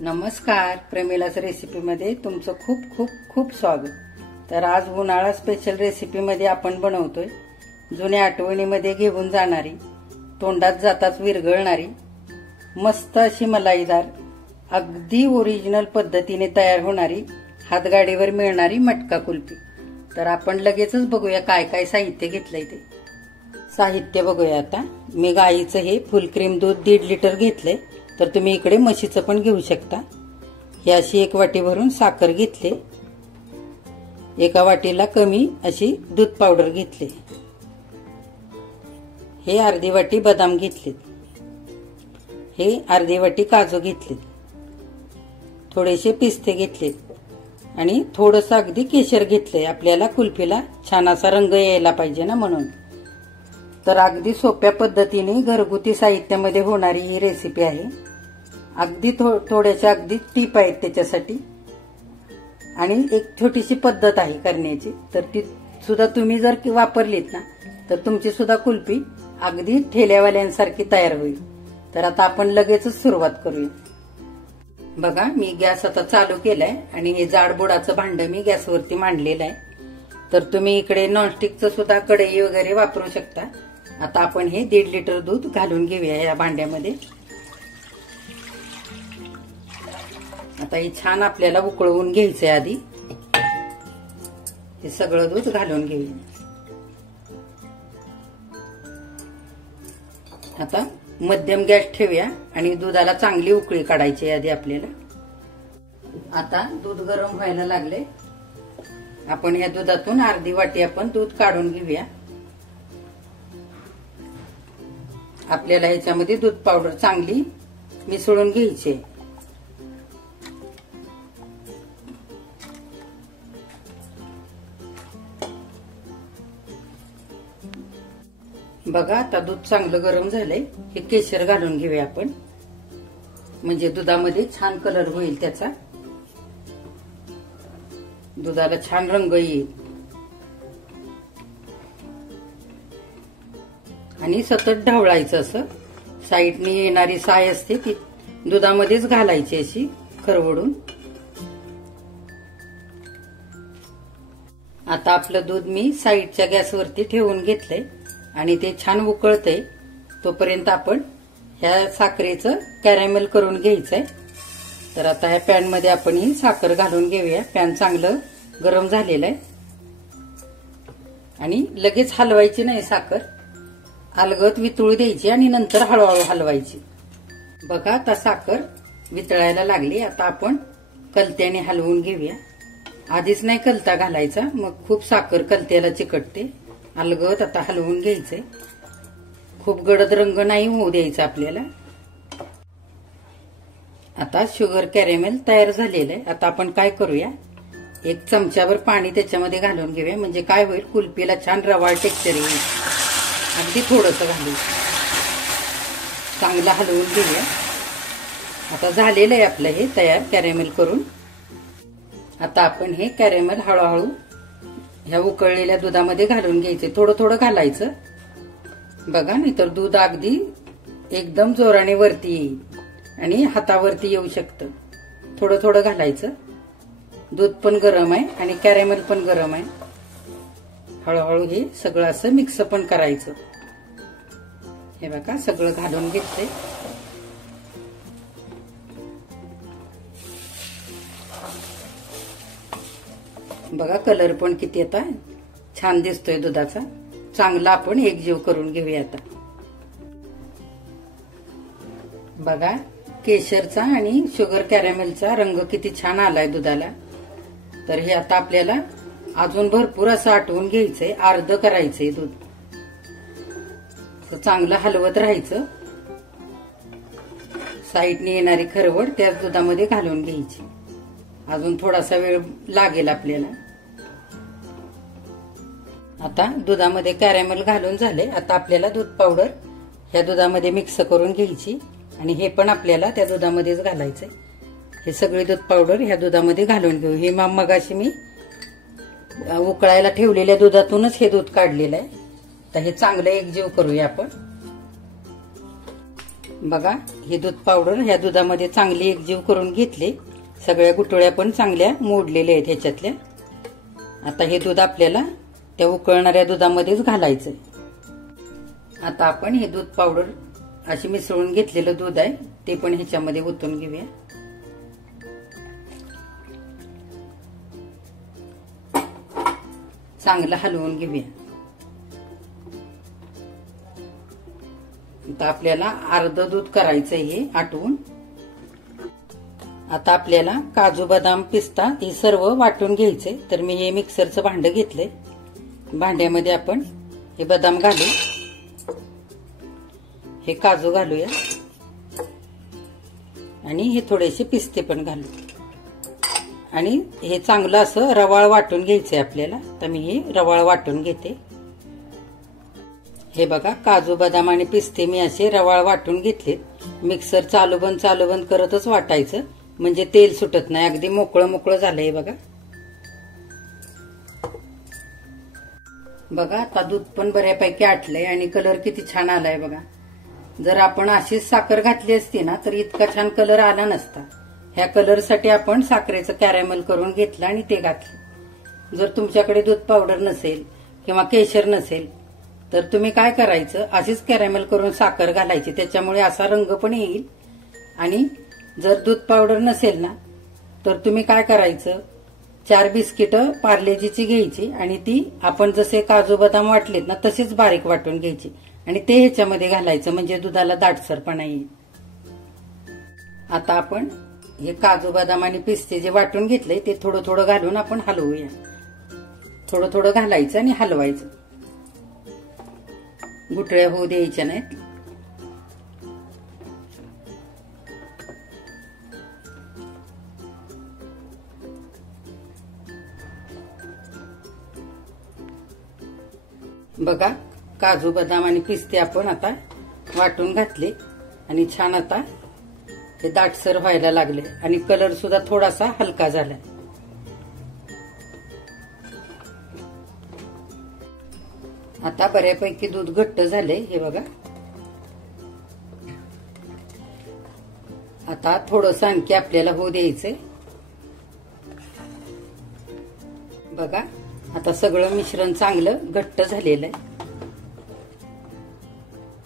नमस्कार, प्रेमिलाच रेसिपीमध्ये तुमचं खूप खूप खूप स्वागत। तर आज उन्हाळा स्पेशल रेसिपीमध्ये आपण बनवतोय जुन्या आठवणीमध्ये घेऊन जाणारी, तोंडात जाताच विरघळणारी, मस्त अशी मलाईदार, अगदी ओरिजिनल पद्धतीने तयार होणारी, हातगाडीवर मिळणारी मटका कुल्फी। तर आपण लगेचच बघूया काय काय साहित्य घेतलंय ते। साहित्य बघूया आता। मी गाईचं हे फुल क्रीम दूध 1.5 लिटर घेतले, तर तुम्ही इकडे म्हशीचं पण घेऊ शकता। ही अशी 1 वाटी भरून साखर घेतली, 1 वाटीला कमी अशी दूध पावडर घेतली, हे अर्धी वाटी बदाम घेतले, हे अर्धी वाटी काजू घेतले, थोडेसे पिस्ते घेतले आणि थोडंसं अगदी केशर घेतले। आपल्याला कुल्फीला छान असा रंग यायला पाहिजे ना, म्हणून। तर अगदी सोप्या पद्धतीने घरगुती साहित्यामध्ये होणारी ही रेसिपी आहे। अगदी थोड्याशा अगदी टिप आहेत त्याच्यासाठी, आणि एक छोटीशी पद्धत आहे करण्याची। तर ती सुद्धा तुम्ही जर वापरलीत ना, तर तुमची सुद्धा कुल्फी अगदी ठेल्यावाल्यांसारखी तयार होईल। तर आता आपण लगेचच सुरुवात करूया। बघा, मी गॅस आता चालू केलाय आणि हे जाड बुडाचं भांड मी गॅसवरती मांडलेलं आहे। तर तुम्ही इकडे नॉनस्टिकचं सुद्धा कढई वगैरे वापरू शकता। आता आपण हे 1.5 लिटर दूध घालून घेऊया या भांड्यामध्ये। आता हे छान आपल्याला उकळवून घ्यायचंय। आधी हे सगळं दूध घालून घेऊया। आता मध्यम गॅस ठेवूया आणि दुधाला चांगली उकळी काढायची आधी आपल्याला। आता दूध गरम व्हायला लागले, आपण या दुधातून अर्धी वाटी आपण दूध काढून घेऊया। आपल्याला ह्याच्यामध्ये दूध पावडर चांगली मिसळून घ्यायची। बघा, आता दूध चांगलं गरम झालंय, हे केशर घालून घेऊया आपण, म्हणजे दुधामध्ये छान कलर होईल त्याचा, दुधाला छान रंग येईल। आणि सतत ढवळायचं, असं साईडनी येणारी साय असते ती दुधामध्येच घालायची अशी खरवडून। आता आपलं दूध मी साईडच्या गॅसवरती ठेवून घेतलंय आणि ते छान उकळतंय। तोपर्यंत आपण ह्या साखरेचं कॅरॅमेल करून घ्यायचंय। तर आता ह्या पॅन मध्ये आपण ही साखर घालून घेऊया। पॅन चांगलं गरम झालेलं आहे आणि लगेच हलवायची नाही साखर, अलगद वितळू द्यायची आणि नंतर हळूहळू हलवायची। बघा, आता साखर वितळायला लागली। आता आपण कलत्याने हलवून घेऊया। आधीच नाही कलता घालायचा, मग खूप साखर कलत्याला चिकटते। अलगद आता हलवून घ्यायचंय, खूप गडद रंग नाही होऊ द्यायचा आपल्याला। आता शुगर कॅरेमेल तयार झालेलं आहे। आता आपण काय करूया, 1 चमचाभर पाणी त्याच्यामध्ये घालून घेऊया, म्हणजे काय होईल, कुल्फीला छान रवाळ टेक्स्चर येईल। अगदी थोडंसं घालून चांगलं हलवून घेऊया। आता झालेलं आहे आपलं हे तयार कॅरेमेल करून। आता आपण हे कॅरेमेल हळूहळू ह्या उकळलेल्या दुधामध्ये घालून घ्यायचे, थोडं थोडं घालायचं। बघा, नाही तर दूध अगदी एकदम जोराने वरती येईल आणि हातावरती येऊ शकतं। थोडं थोडं घालायचं, दूध पण गरम आहे आणि कॅरेमेल पण गरम आहे। हळूहळू हे सगळं असं मिक्स पण करायचं। हे बघा, सगळं घालून घेतलंय। बघा, कलर पण किती आता छान दिसतोय दुधाचा। चांगला आपण एकजीव करून घेऊया आता। बघा, केशरचा आणि शुगर कॅरेमेलचा रंग किती छान आलाय दुधाला। तर हे आता आपल्याला अजून भरपूर असं आटवून घ्यायचंय, अर्ध करायचंय दूध। चांगलं हलवत राहायचं, साईडने येणारी खरवड त्याच दुधामध्ये घालून घ्यायची। अजून थोडासा वेळ लागेल आपल्याला। आता दुधामध्ये कॅरेमेल घालून झाले। आता आपल्याला दूध पावडर ह्या दुधामध्ये मिक्स करून घ्यायची आणि हे पण आपल्याला त्या दुधामध्येच घालायचंय। हे सगळी दूध पावडर ह्या दुधामध्ये घालून घेऊ। हे मगाशी मी उकळायला ठेवलेल्या दुधातूनच हे दूध काढलेलं आहे। तर हे चांगलं एकजीव करूया आपण। बघा, ही दूध पावडर ह्या दुधामध्ये चांगली एकजीव करून घेतली. सगळ्या गुठळ्या पण चांगल्या मोडलेल्या आहेत ह्याच्यातल्या. आता हे दूध आपल्याला त्या उकळणाऱ्या दुधामध्येच घालायचंय. आता आपण हे दूध पावडर अशी मिसळून घेतलेलं दूध आहे ते पण ह्याच्यामध्ये ओतून घेऊया. चांगलं हलवून घेऊया. आता आपल्याला अर्ध दूध करायचंय हे आटवून. आता आपल्याला काजू बदाम पिस्ता हे सर्व वाटून घ्यायचे. तर मी हे मिक्सरचं भांड घेतलंय. भांड्यामध्ये आपण हे बदाम घालू, हे काजू घालूया आणि हे थोडेसे पिस्ते पण घालू आणि हे चांगलं असं रवाळ वाटून घ्यायचंय आपल्याला. तर मी हे रवाळ वाटून घेते. हे बघा, काजू बदाम आणि पिस्ते मी असे रवाळ वाटून घेतले. मिक्सर चालू बंद करतच वाटायचं म्हणजे तेल सुटत नाही. अगदी मोकळं मोकळं झालंय बघा. बघा, आता दूध पण बऱ्यापैकी आटलंय आणि कलर किती छान आलाय बघा. जर आपण अशीच साखर घातली असती ना तर इतका छान कलर आला नसता. ह्या कलरसाठी आपण साखरेचं कॅरेमल करून घेतलं आणि ते घातलं. जर तुमच्याकडे दूध पावडर नसेल किंवा केशर नसेल तर तुम्ही काय करायचं, अशीच कॅरेमल करून साखर घालायची. त्याच्यामुळे असा रंग पण येईल. आणि जर दूध पावडर नसेल ना तर तुम्ही काय करायचं, 4 बिस्किटं पार्लेजीची घ्यायची आणि ती आपण जसे काजू बदाम वाटलेत ना तशीच बारीक वाटून घ्यायची आणि ते ह्याच्यामध्ये घालायचं म्हणजे दुधाला दाटसरपणा येईल. आता आपण हे काजू बदाम आणि पिस्ते जे वाटून घेतले ते थोडं थोडं घालून आपण हलवूया. थोडं थोडं घालायचं आणि हलवायचं. गुठळ्या होऊ द्यायच्या नाहीत. बघा, काजू बदाम आणि पिस्ते आपण आता वाटून घातले आणि छान आता हे दाटसर व्हायला लागले आणि कलर सुद्धा थोडासा हलका झाला. आता बऱ्यापैकी दूध घट्ट झाले. हे बघा, आता थोडंसं आणखी आपल्याला होऊ द्यायचंय. बघा, आता सगळं मिश्रण चांगलं घट्ट झालेलं आहे.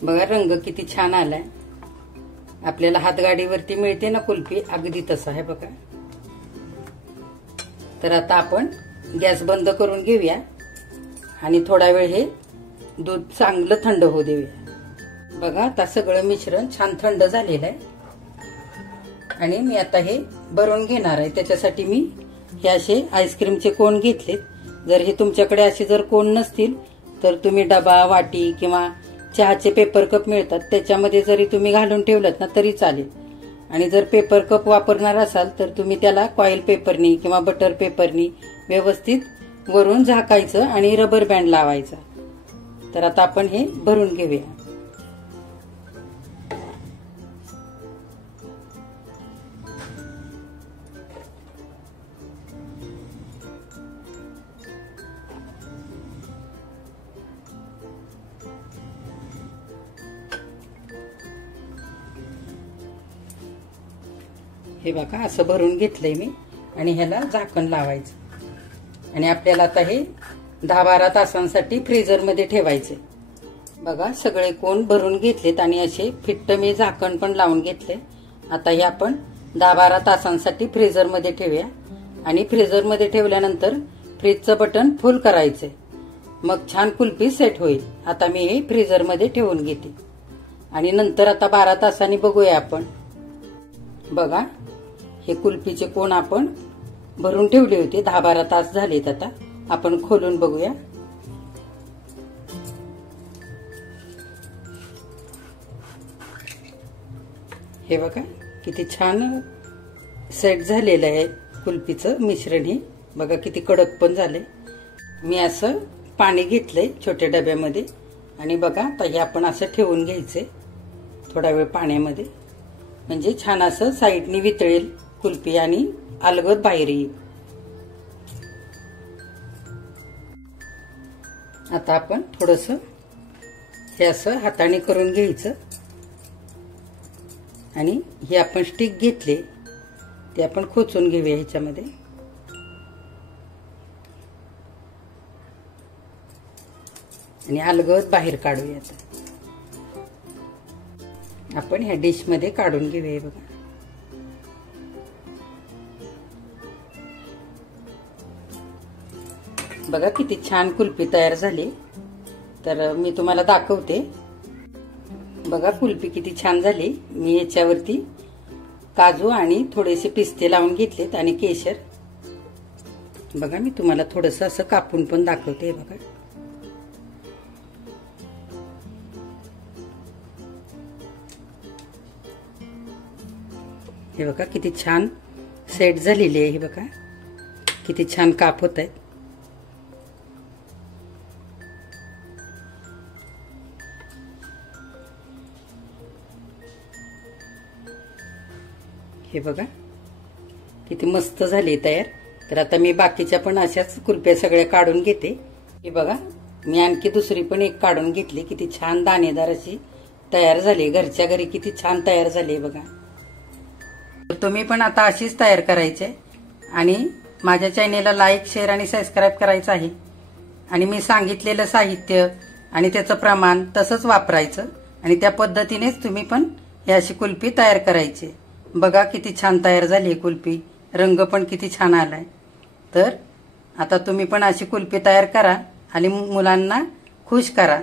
बघा, रंग किती छान आलाय. आपल्याला हातगाडीवरती मिळते ना कुल्फी, अगदी तसं आहे बघा. तर आता आपण गॅस बंद करून घेऊया आणि थोडा वेळ हे दूध चांगलं थंड होऊ देऊया. बघा, आता सगळं मिश्रण छान थंड झालेलं आहे आणि मी आता हे भरून घेणार आहे. त्याच्यासाठी मी हे असे आईस्क्रीमचे कोन घेतलेत. जर हे तुमच्याकडे असे जर कोन नसतील तर तुम्ही डबा, वाटी किंवा चहाचे पेपर कप मिळतात त्याच्यामध्ये जरी तुम्ही घालून ठेवलात ना तरी चालेल. आणि जर पेपर कप वापरणार असाल तर तुम्ही त्याला कॉईल पेपरनी किंवा बटर पेपरनी व्यवस्थित वरून झाकायचं आणि रबर बँड लावायचा. तर आता आपण हे भरून घेऊया. हे बघा, असं भरून घेतलंय मी आणि ह्याला झाकण लावायचं आणि आपल्याला आता हे 10-12 तासांसाठी फ्रीजरमध्ये ठेवायचे. बघा, सगळे कोन भरून घेतलेत आणि असे फिट्ट मी झाकण पण लावून घेतले. आता हे आपण 10-12 तासांसाठी फ्रीजरमध्ये ठेवूया आणि फ्रीजरमध्ये ठेवल्यानंतर फ्रीजचं बटन फुल करायचंय. मग छान कुल्फी सेट होईल. आता मी हे फ्रीजरमध्ये ठेवून घेते आणि नंतर आता 12 तासांनी बघूया आपण. बघा, हे कुल्फीचे कोन आपण भरून ठेवले होते. 10-12 तास झालेत. आता आपण खोलून बघूया. हे बघा, किती छान सेट झालेलं आहे कुल्फीचं मिश्रण. हे बघा किती कडक पण झाले. मी असं पाणी घेतलंय छोट्या डब्यामध्ये आणि बघा, आता हे आपण असं ठेवून घ्यायचंय थोडा वेळ पाण्यामध्ये म्हणजे छान असं साईडनी वितळेल कुल्फी आणि अलगद बाहेर येईल. आता आपण थोडंसं हे असं हाताने करून घ्यायचं आणि हे आपण स्टिक घेतले ते आपण खोचून घेऊया ह्याच्यामध्ये. आणि अलगद बाहेर काढूयात. आपण ह्या डिश मध्ये काढून घेऊया. बघा बघा किती छान कुल्फी तयार झाली. तर मी तुम्हाला दाखवते. बघा कुल्फी किती छान झाली. मी याच्यावरती काजू आणि थोडेसे पिस्ते लावून घेतलेत आणि केशर. बघा मी तुम्हाला थोडंसं असं कापून पण दाखवते. बघा हे बघा किती छान सेट झालेली आहे. हे बघा किती छान काप होत आहेत. हे बघा किती मस्त झाली तयार. तर आता मी बाकीच्या पण अशाच कुल्फ्या सगळ्या काढून घेते. हे बघा मी आणखी दुसरी पण एक काढून घेतली. किती छान दाणेदार अशी तयार झाली. घरच्या घरी किती छान तयार झाली. बघा तुम्ही पण आता अशीच तयार करायचे. आणि माझ्या चॅनेलला लाईक शेअर आणि सबस्क्राईब करायचं आहे. आणि मी सांगितलेलं साहित्य आणि त्याचं प्रमाण तसंच वापरायचं आणि त्या पद्धतीनेच तुम्ही पण ही अशी कुल्फी तयार करायची. बघा किती छान तयार झाली आहे कुल्फी. रंग पण किती छान आलाय. तर आता तुम्ही पण अशी कुल्फी तयार करा आणि मुलांना खुश करा.